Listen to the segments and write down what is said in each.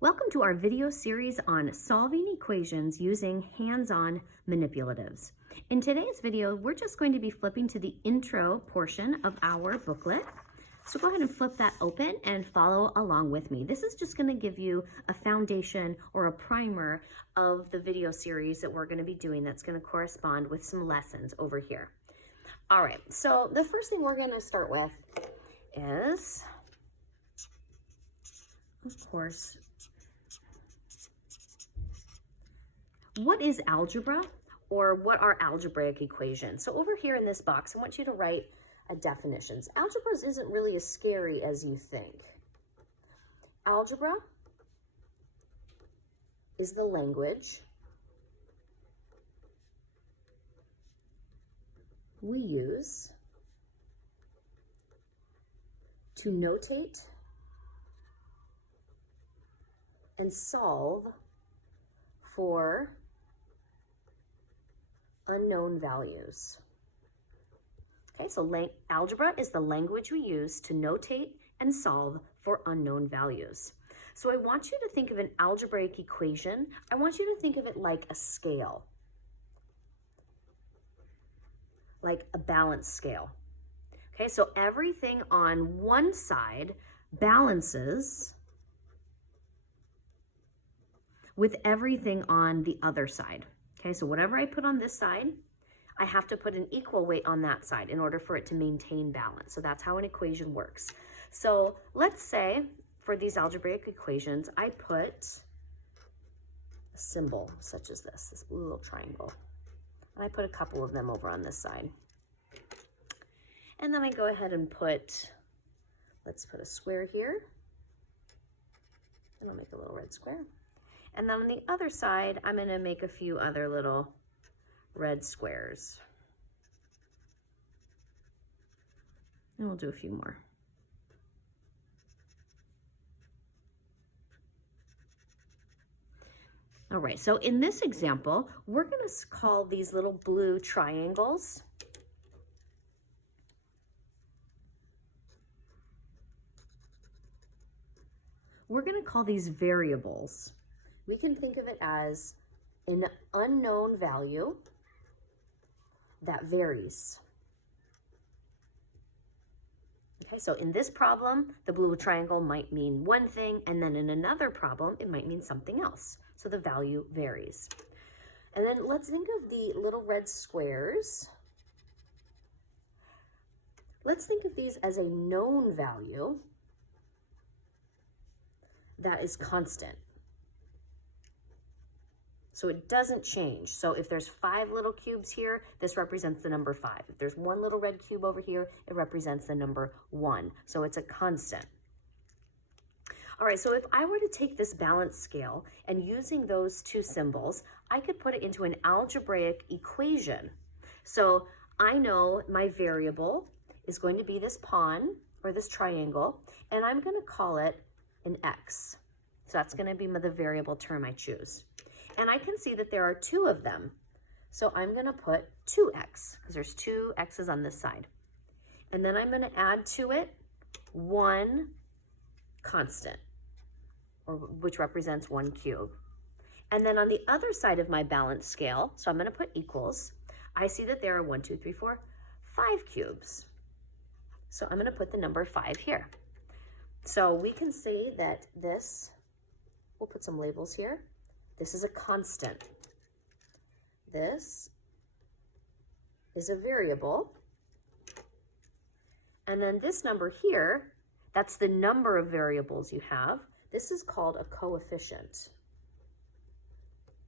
Welcome to our video series on solving equations using hands-on manipulatives. In today's video, we're just going to be flipping to the intro portion of our booklet. So go ahead and flip that open and follow along with me. This is just going to give you a foundation or a primer of the video series that we're going to be doing that's going to correspond with some lessons over here. All right, so the first thing we're going to start with is, of course, what is algebra, or what are algebraic equations? So over here in this box, I want you to write definitions. Algebra isn't really as scary as you think. Algebra is the language we use to notate and solve for unknown values. Okay, so algebra is the language we use to notate and solve for unknown values. So I want you to think of an algebraic equation. I want you to think of it like a scale, like a balance scale. Okay, so everything on one side balances with everything on the other side. Okay, so whatever I put on this side, I have to put an equal weight on that side in order for it to maintain balance. So that's how an equation works. So let's say for these algebraic equations, I put a symbol such as this blue little triangle. And I put a couple of them over on this side. And then I go ahead and let's put a square here. And I'll make a little red square. And then on the other side, I'm going to make a few other little red squares. And we'll do a few more. All right, so in this example, we're going to call these little blue triangles variables. We can think of it as an unknown value that varies. Okay, so in this problem, the blue triangle might mean one thing, and then in another problem, it might mean something else. So the value varies. And then let's think of the little red squares. Let's think of these as a known value that is constant. So it doesn't change. So if there's 5 little cubes here, this represents the number 5. If there's one little red cube over here, it represents the number 1. So it's a constant. All right, so if I were to take this balance scale and using those two symbols, I could put it into an algebraic equation. So I know my variable is going to be this pawn or this triangle, and I'm going to call it an x. So that's going to be the variable term I choose. And I can see that there are 2 of them. So I'm going to put 2x because there's 2 x's on this side. And then I'm going to add to it 1 constant, which represents 1 cube. And then on the other side of my balance scale, so I'm going to put equals, I see that there are 1, 2, 3, 4, 5 cubes. So I'm going to put the number 5 here. So we can see that this, we'll put some labels here. This is a constant. This is a variable. And then this number here, that's the number of variables you have. This is called a coefficient.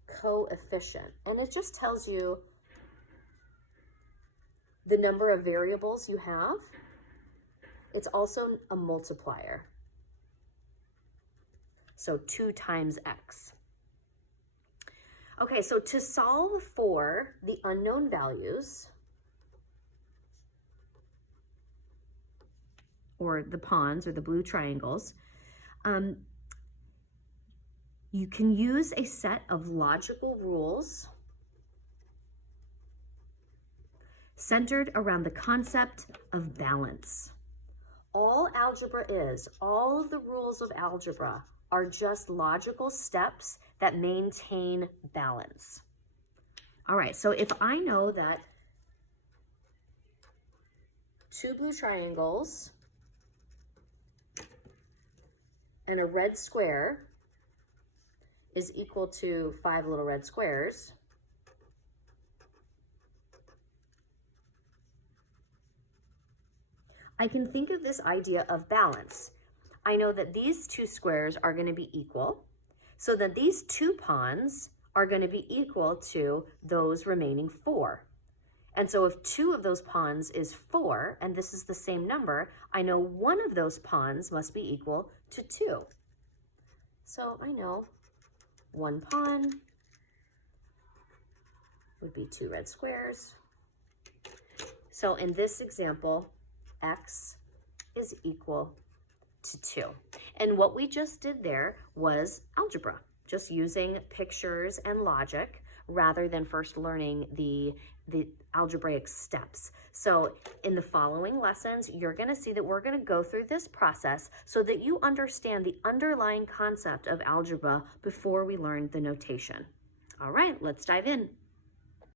Coefficient. And it just tells you the number of variables you have. It's also a multiplier. So 2 times x. Okay, so to solve for the unknown values, or the pawns or the blue triangles, you can use a set of logical rules centered around the concept of balance. All algebra is, all of the rules of algebra are just logical steps that maintain balance. All right, so if I know that two blue triangles and a red square is equal to 5 little red squares, I can think of this idea of balance. I know that these two squares are going to be equal, so that these two pawns are going to be equal to those remaining 4. And so if 2 of those pawns is 4, and this is the same number, I know one of those pawns must be equal to 2. So I know one pawn would be 2 red squares. So in this example, x is equal to 2. And what we just did there was algebra, just using pictures and logic rather than first learning the algebraic steps. So in the following lessons, you're going to see that we're going to go through this process so that you understand the underlying concept of algebra before we learn the notation. All right, let's dive in.